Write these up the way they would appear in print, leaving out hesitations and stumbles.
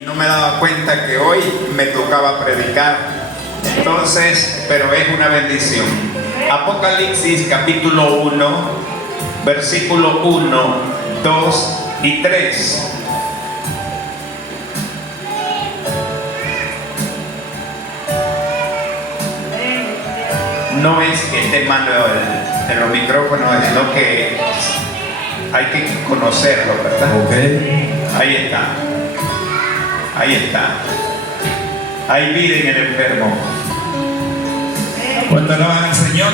No me daba cuenta que hoy me tocaba predicar. Entonces, pero es una bendición. Apocalipsis capítulo 1, versículo 1, 2 y 3. No es que esté malo en los micrófonos, sino que hay que conocerlo, ¿verdad? Okay. Ahí está. Ahí está. Hay vida en el enfermo. ¿Cuánto alaban al Señor?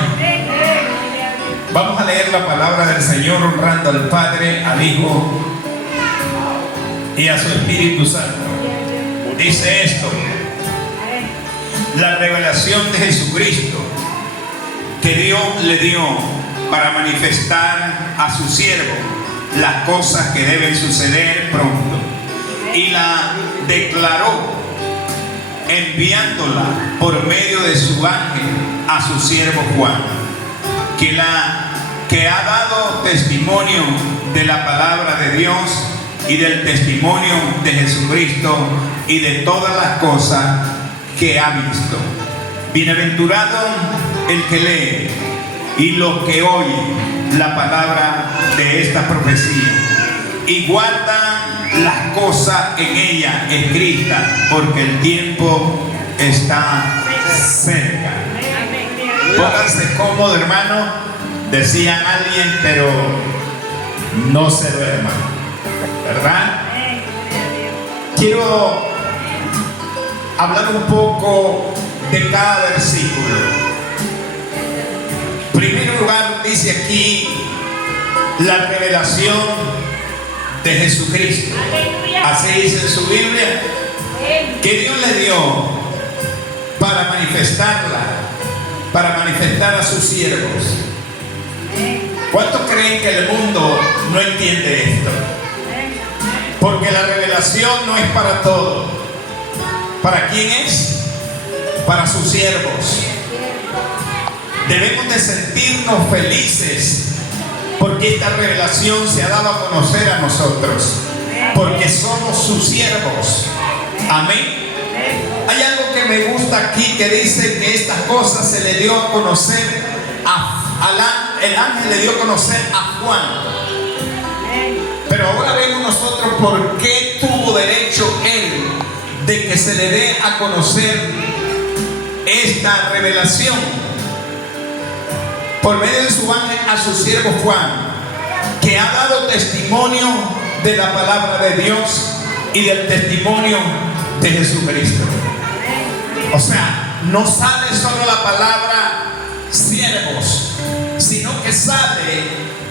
Vamos a leer la palabra del Señor honrando al Padre, al Hijo y a su Espíritu Santo. Dice esto: la revelación de Jesucristo que Dios le dio para manifestar a su siervo las cosas que deben suceder pronto, y la declaró enviándola por medio de su ángel a su siervo Juan, que ha dado testimonio de la palabra de Dios y del testimonio de Jesucristo y de todas las cosas que ha visto. Bienaventurado el que lee y los que oyen la palabra de esta profecía y guardan las cosas en ella escritas, porque el tiempo está cerca. Pónganse cómodos, hermano, decían alguien, pero no se duerman, ¿verdad? Quiero hablar un poco de cada versículo. En primer lugar, dice aquí la revelación de Jesucristo. Así dice en su Biblia, que Dios le dio para manifestarla, para manifestar a sus siervos. ¿Cuántos creen que el mundo no entiende esto? Porque la revelación no es para todos. ¿Para quién es? Para sus siervos. Debemos de sentirnos felices porque esta revelación se ha dado a conocer a nosotros, porque somos sus siervos. Amén. Hay algo que me gusta aquí que dice que estas cosas se le dio a conocer el ángel le dio a conocer a Juan. Pero ahora vemos nosotros por qué tuvo derecho él de que se le dé a conocer esta revelación. Por medio de su ángel a su siervo Juan, que ha dado testimonio de la palabra de Dios y del testimonio de Jesucristo. O sea, no sale solo la palabra siervos, sino que sale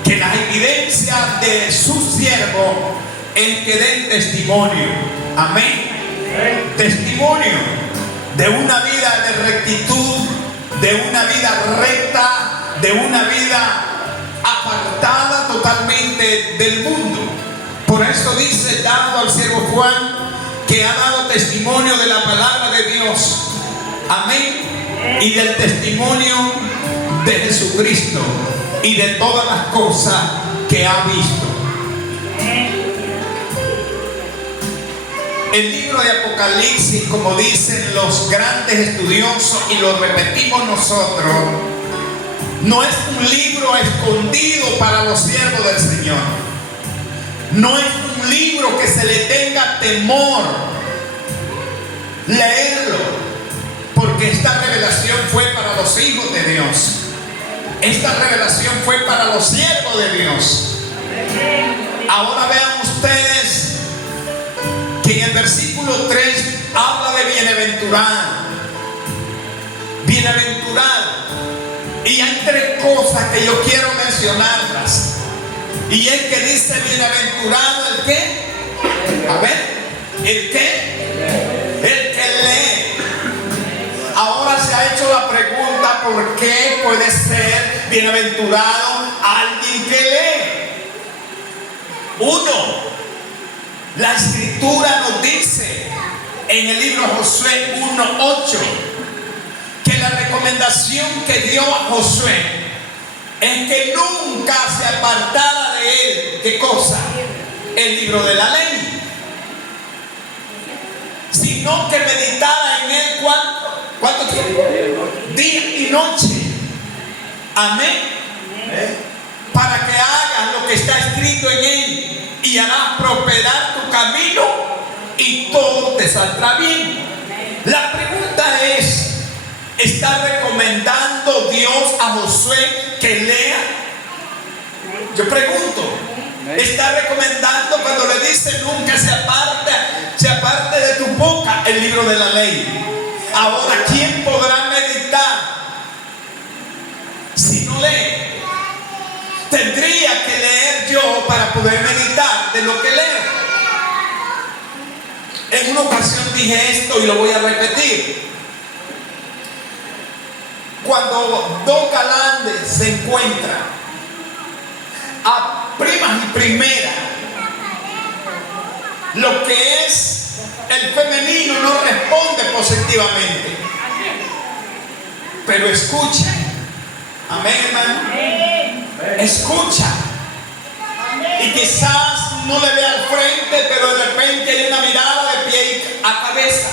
que las evidencias de su siervo es que den testimonio. Amén. Testimonio de una vida de rectitud, de una vida recta, de una vida apartada totalmente del mundo. Por eso dice, dando al siervo Juan, que ha dado testimonio de la palabra de Dios. Amén. Y del testimonio de Jesucristo y de todas las cosas que ha visto. El libro de Apocalipsis, como dicen los grandes estudiosos y lo repetimos nosotros, no es un libro escondido para los siervos del Señor. No es un libro que se le tenga temor leerlo, porque esta revelación fue para los hijos de Dios. Esta revelación fue para los siervos de Dios. Ahora vean ustedes que en el versículo 3 habla de bienaventurado. Bienaventurado. Y hay tres cosas que yo quiero mencionarlas. Y es que dice bienaventurado el qué. A ver, el qué. El que lee. Ahora se ha hecho la pregunta: ¿por qué puede ser bienaventurado alguien que lee? Uno, la escritura nos dice en el libro de Josué 1:8 que la recomendación que dio a Josué es que nunca se apartara de él. ¿Qué cosa? El libro de la ley. sino que meditara en él ¿cuánto tiempo? Día y noche. Amén. Para que hagas lo que está escrito en él, y harás prosperar tu camino y todo te saldrá bien. La pregunta es, ¿está recomendando Dios a Josué que lea? Yo pregunto, ¿está recomendando cuando le dice nunca se aparte de tu boca el libro de la ley? Ahora, ¿quién podrá meditar si no lee? Tendría que leer yo para poder meditar de lo que leo. En una ocasión dije esto y lo voy a repetir. Cuando dos galantes se encuentran a primas y primeras, lo que es el femenino no responde positivamente. Pero escucha. Amén, hermano. Escucha. Y quizás no le ve al frente, pero de repente hay una mirada de pie a cabeza.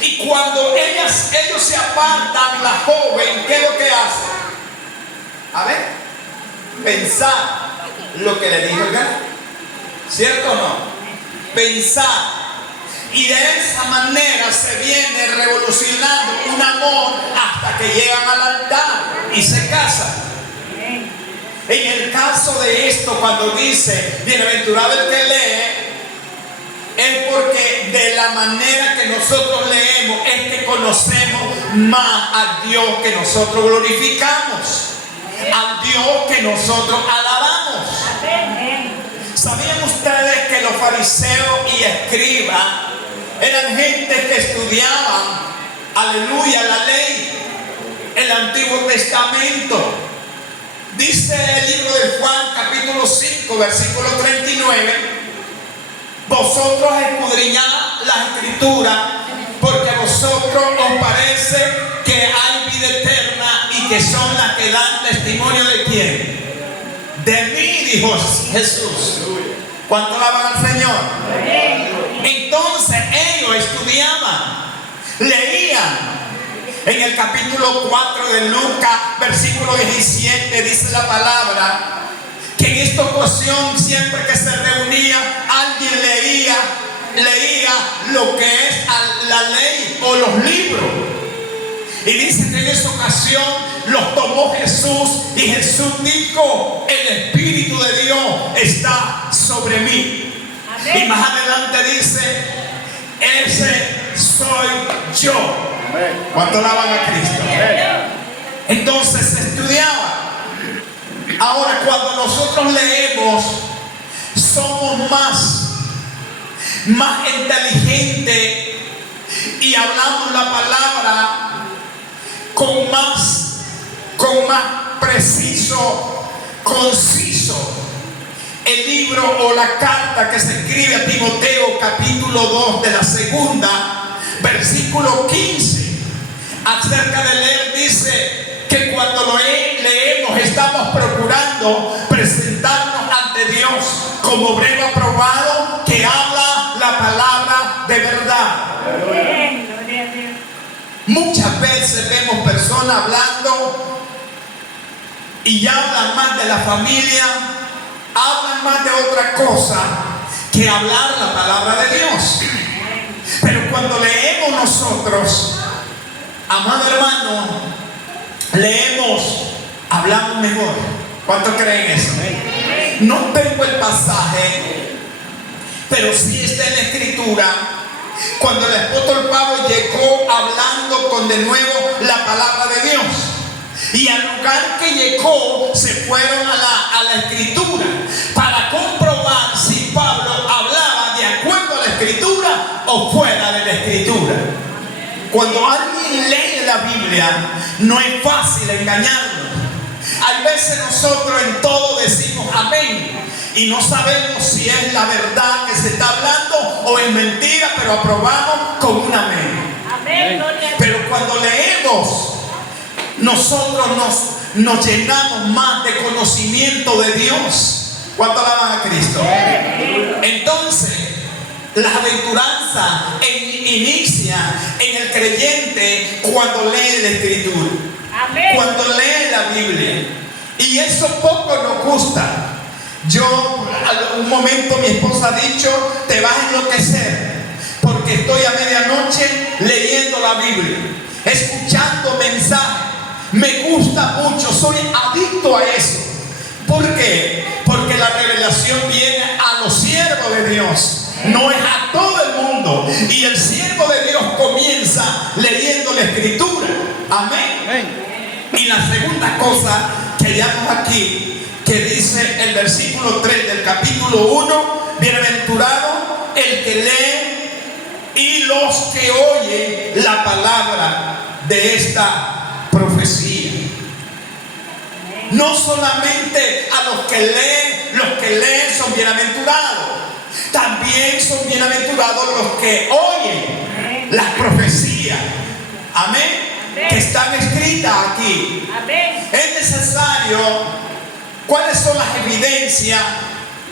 Y cuando ellos se apartan, la joven, ¿qué es lo que hace? A ver, pensar lo que le dijo el galán. ¿Cierto o no? Pensar. Y de esa manera se viene revolucionando un amor hasta que llegan al altar y se casan. En el caso de esto, cuando dice bienaventurado el que lee, es porque de la manera que nosotros leemos es que conocemos más al Dios que nosotros glorificamos, al Dios que nosotros alabamos. ¿Sabían ustedes que los fariseos y escribas eran gente que estudiaban, aleluya, la ley, el Antiguo Testamento? Dice el libro de Juan, capítulo 5, versículo 39: vosotros escudriñad la escritura, porque a vosotros os parece que hay vida eterna y que son las que dan testimonio de quién. De mí, dijo Jesús. ¿Cuánto alaban al Señor? Entonces ellos estudiaban, leían. En el capítulo 4 de Lucas, versículo 17, dice la palabra que en esta ocasión, siempre que se reunía, alguien leía lo que es la ley o los libros. Y dice que en esa ocasión los tomó Jesús, y Jesús dijo: el Espíritu de Dios está sobre mí. Amén. Y más adelante dice: ese soy yo. Amén. ¿Cuánto alaban a Cristo? Amén. Entonces se estudiaba. Ahora, cuando nosotros leemos, somos más inteligentes y hablamos la palabra con más preciso, conciso. El libro o la carta que se escribe a Timoteo, capítulo 2 de la segunda, versículo 15, acerca de leer, dice que cuando lo leemos estamos procurando presentarnos ante Dios como obrero aprobado que habla la palabra de verdad. Muchas veces vemos personas hablando y hablan más de la familia, hablan más de otra cosa que hablar la palabra de Dios. Pero cuando leemos nosotros, amado hermano, leemos, hablamos mejor. ¿Cuántos creen eso? No tengo el pasaje, pero sí está en la escritura. Cuando el apóstol Pablo llegó hablando con de nuevo la palabra de Dios, y al lugar que llegó se fueron a la escritura para comprobar si Pablo hablaba de acuerdo a la escritura o fuera de la escritura. Cuando alguien lee la Biblia, no es fácil engañarlo. Hay veces nosotros en todo decimos amén y no sabemos si es la verdad que se está hablando o es mentira, pero aprobamos con un amén. Amén. Pero cuando leemos, nosotros nos llenamos más de conocimiento de Dios. ¿Cuánto alaban a Cristo? Entonces, La aventuranza inicia en el creyente cuando lee la Escritura. Amén. Cuando lee la Biblia. Y eso poco nos gusta. Yo, a un momento mi esposa ha dicho, te vas a enloquecer, porque estoy a medianoche leyendo la Biblia, escuchando mensajes. Me gusta mucho, soy adicto a eso. ¿Por qué? Porque la revelación viene a los siervos de Dios. No es a todo el mundo. Y el siervo de Dios comienza leyendo la Escritura. Amén. Y la segunda cosa que hallamos aquí, que dice el versículo 3 del capítulo 1, bienaventurado el que lee y los que oyen la palabra de esta profecía. No solamente a los que leen son bienaventurados. También son bienaventurados los que oyen las profecías. Amén. Que están escritas aquí. Amén. Es necesario. ¿Cuáles son las evidencias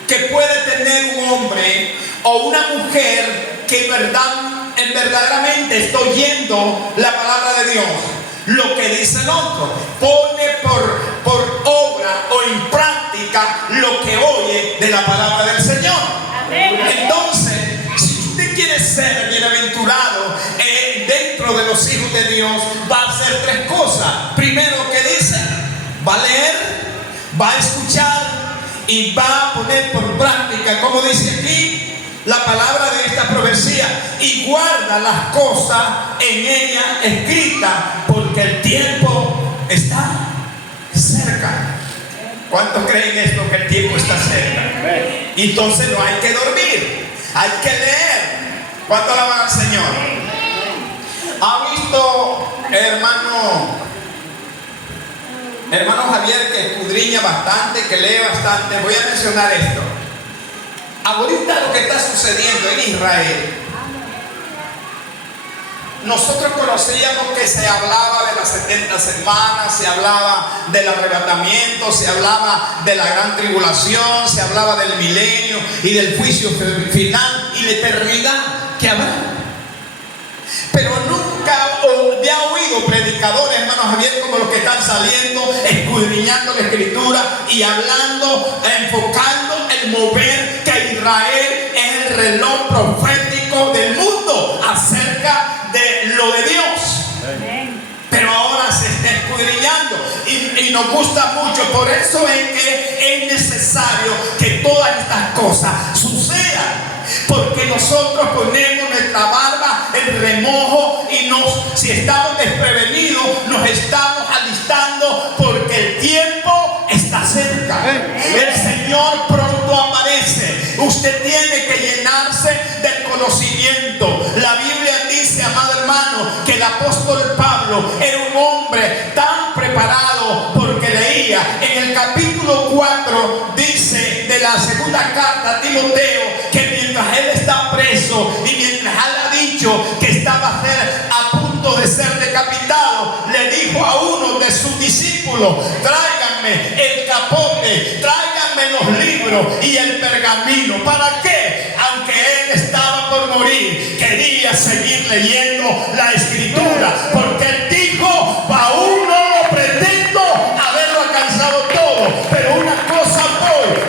que puede tener un hombre o una mujer que verdaderamente está oyendo la palabra de Dios? Lo que dice el otro, pone por obra o en práctica lo que oye de la palabra del Señor. Entonces, si usted quiere ser bienaventurado dentro de los hijos de Dios, va a hacer tres cosas. Primero, que dice, va a leer, va a escuchar y va a poner por práctica, como dice aquí, la palabra de esta profecía, y guarda las cosas en ella escritas, porque el tiempo está cerca. ¿Cuántos creen esto, que el tiempo está cerca? Y entonces no hay que dormir, hay que leer. ¿Cuánto alaban al Señor? ¿Ha visto, hermano Javier, que escudriña bastante, que lee bastante? Voy a mencionar esto. Ahorita lo que está sucediendo en Israel, nosotros conocíamos que se hablaba de las 70 semanas, se hablaba del arrebatamiento, se hablaba de la gran tribulación, se hablaba del milenio y del juicio final y la eternidad que habrá. Pero nunca había oído predicadores, hermano Javier, como los que están saliendo, escudriñando la Escritura y hablando, enfocando el mover que Israel es el reloj profético del mundo acerca de lo de Dios. Pero ahora se está escudriñando y nos gusta mucho. Por eso es que es necesario que todas estas cosas sucedan, porque nosotros ponemos nuestra barba en remojo y si estamos desprevenidos, nos estamos alistando, porque el tiempo está cerca. El Señor pronto aparece. Usted tiene que llenarse del conocimiento. La Biblia dice, amado hermano, que el apóstol Pablo era un hombre tan preparado porque leía. En el capítulo 4 dice de la segunda carta a Timoteo que mientras él está preso y mientras él ha dicho que estaba a punto de ser decapitado, le dijo a uno de sus discípulos: tráiganme el capote, tráiganme los libros y el pergamino. ¿Para qué? Aunque él estaba por morir, quería seguir leyendo la Escritura, porque él dijo: aún no lo pretendo haberlo alcanzado todo, pero una cosa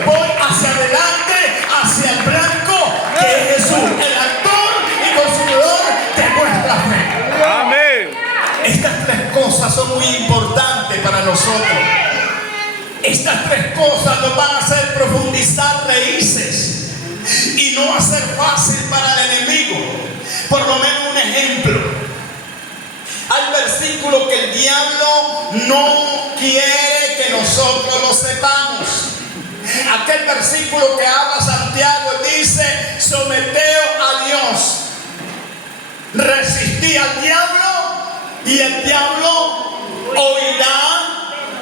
voy hacia adelante, hacia el blanco que es Jesús, el autor y consumidor de nuestra fe. Amén. Estas tres cosas son muy importantes para nosotros. Estas tres cosas nos van a hacer profundizar raíces y no va a ser fácil para el enemigo. Por lo menos un ejemplo. Hay versículos que el diablo no quiere que nosotros lo sepamos. Aquel versículo que habla Santiago dice: someteos a Dios, resistid al diablo y el diablo oirá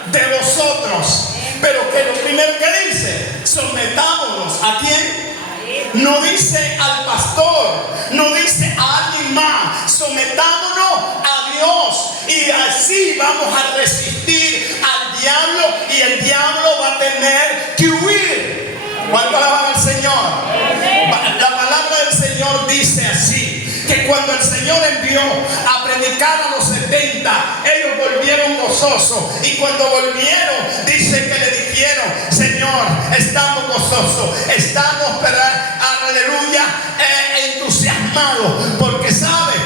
de vosotros. Pero que lo primero que dice: sometámonos. ¿A quién? No dice al pastor, no dice a alguien más. Sometámonos a Dios, y así vamos a resistir al diablo, y el diablo va a tener que huir. ¿Cuánto alaban al Señor? La palabra del Señor me envió a predicar a los 70, ellos volvieron gozosos. Y cuando volvieron, dice que le dijeron: Señor, estamos gozosos, estamos, aleluya, entusiasmados, porque sabes,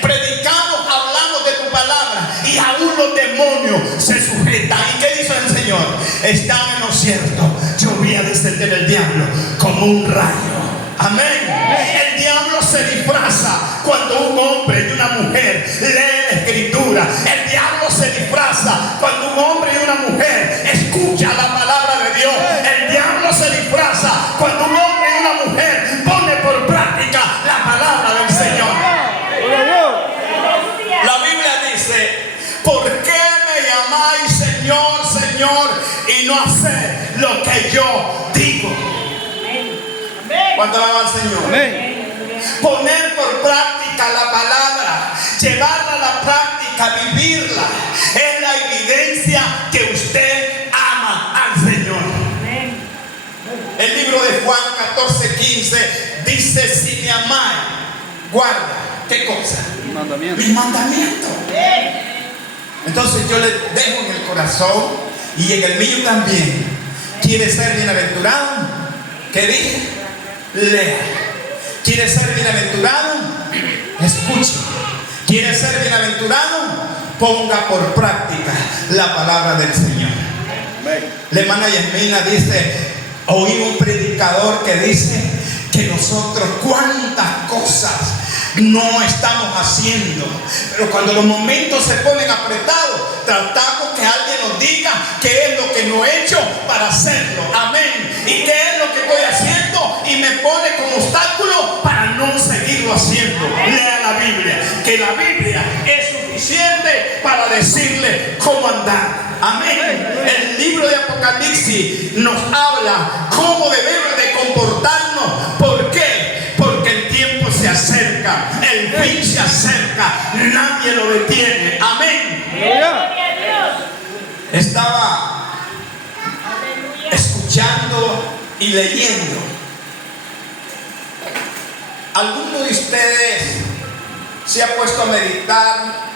predicamos, hablamos de tu palabra y aún los demonios se sujetan. ¿Y qué dice el Señor? Están en lo cierto. Yo voy a descender el diablo como un rayo. Amén. El diablo se disfraza cuando un hombre y una mujer lee la escritura. El diablo se disfraza cuando un hombre y una mujer escucha la palabra de Dios. El diablo se disfraza cuando un hombre y una mujer pone por práctica la palabra del Señor. La Biblia dice: ¿por qué me llamáis Señor, Señor, y no hacéis lo que yo digo? ¿Cuánto alaban al Señor? Amén. Poner por práctica la palabra, llevarla a la práctica, vivirla, es la evidencia que usted ama al Señor. Amén. El libro de Juan 14:15 dice: si me amáis, guarda, ¿qué cosa? Mi mandamiento. Mi mandamiento. Entonces yo le dejo en el corazón y en el mío también. ¿Quiere ser bienaventurado? ¿Qué dije? Lea. ¿Quiere ser bienaventurado? Escuche. ¿Quiere ser bienaventurado? Ponga por práctica la palabra del Señor. La hermana Yasmina dice: oí un predicador que dice que nosotros cuántas cosas no estamos haciendo, pero cuando los momentos se ponen apretados, tratamos que alguien nos diga qué es lo que no he hecho para hacerlo. Amén. Y qué es lo que estoy haciendo y me pone como obstáculo para no seguirlo haciendo. Lea la Biblia, que la Biblia es suficiente para decirle cómo andar. Amén. El libro de Apocalipsis nos habla cómo debemos de comportarnos. ¿Por qué? Porque el tiempo se acerca, el fin se acerca, nadie lo detiene. Amén. Estaba escuchando y leyendo. ¿Alguno de ustedes se ha puesto a meditar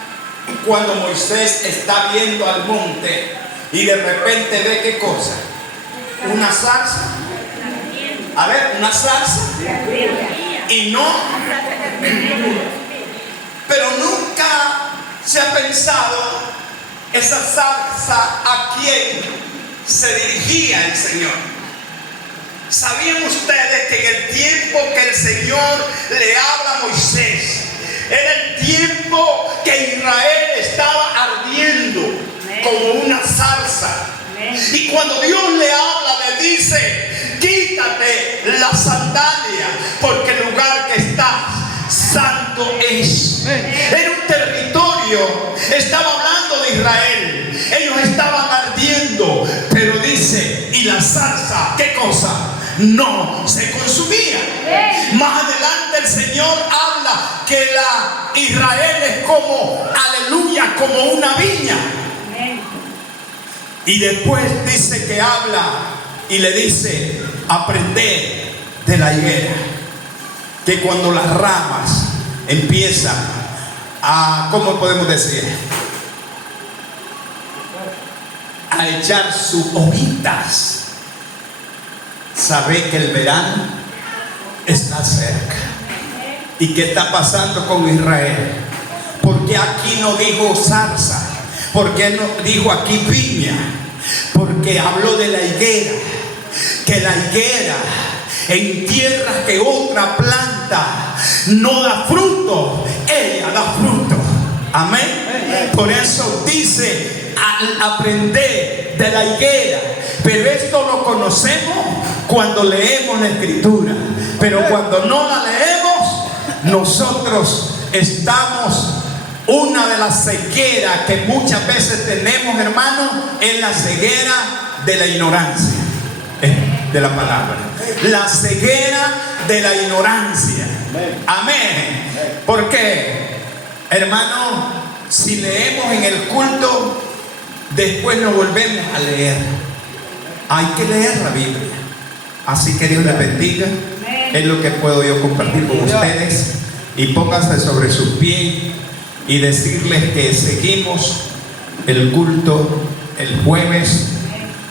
cuando Moisés está viendo al monte y de repente ve qué cosa? Una zarza. A ver, una zarza. Y no, pero nunca se ha pensado esa zarza a quién se dirigía el Señor. ¿Sabían ustedes que en el tiempo que el Señor le habla a Moisés, era el tiempo que Israel estaba ardiendo como una zarza? Y cuando Dios le habla, le dice: quítate la sandalia, porque el lugar que estás santo es. Era un territorio, estaba hablando de Israel, ellos estaban ardiendo, pero dice: y la zarza, ¿qué cosa? No se consumía. Más adelante el Señor habla que la Israel es como, aleluya, como una viña. Y después dice que habla y le dice: aprended de la higuera, que cuando las ramas empiezan a, ¿cómo podemos decir?, a echar sus hojitas, sabe que el verano está cerca. ¿Y qué está pasando con Israel? Porque aquí no dijo zarza, porque no dijo aquí piña, porque habló de la higuera, que la higuera en tierras que otra planta no da fruto, ella da fruto. Amén. Por eso dice: aprender de la higuera. Pero esto lo conocemos cuando leemos la escritura, pero cuando no la leemos, nosotros estamos. Una de las cegueras que muchas veces tenemos, hermanos, es la ceguera de la ignorancia de la palabra. La ceguera de la ignorancia. Amén. Porque, hermano, si leemos en el culto, después nos volvemos a leer. Hay que leer la Biblia. Así que Dios les bendiga. Es lo que puedo yo compartir con ustedes. y pónganse sobre sus pies y decirles que seguimos el culto el jueves,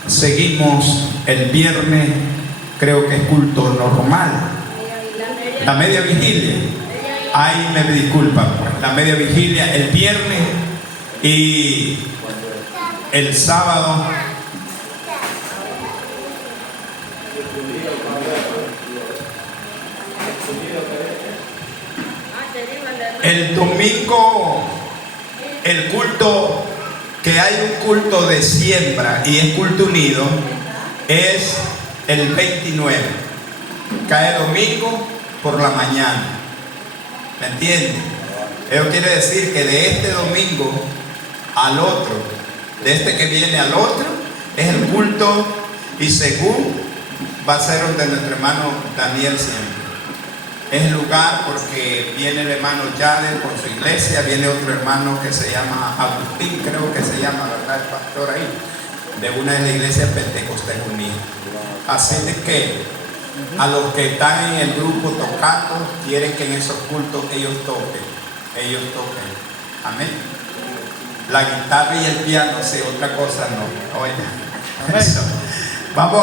seguimos el viernes, creo que es culto normal, la media vigilia, ahí me disculpan, pues, la media vigilia el viernes y el sábado el domingo, el culto, que hay un culto de siembra y es culto unido, es el 29, cae domingo por la mañana, ¿me entienden? Eso quiere decir que de este domingo al otro, de este que viene al otro, es el culto, y según va a ser donde nuestro hermano Daniel siempre. Es el lugar porque viene el hermano Yade con su iglesia, viene otro hermano que se llama Agustín, creo que se llama, ¿verdad? El pastor ahí, de una de las iglesias Pentecostés Unidas. Así de que a los que están en el grupo tocando, quieren que en esos cultos ellos toquen. Amén. La guitarra y el piano, sí, otra cosa no. Oiga, eso. Vamos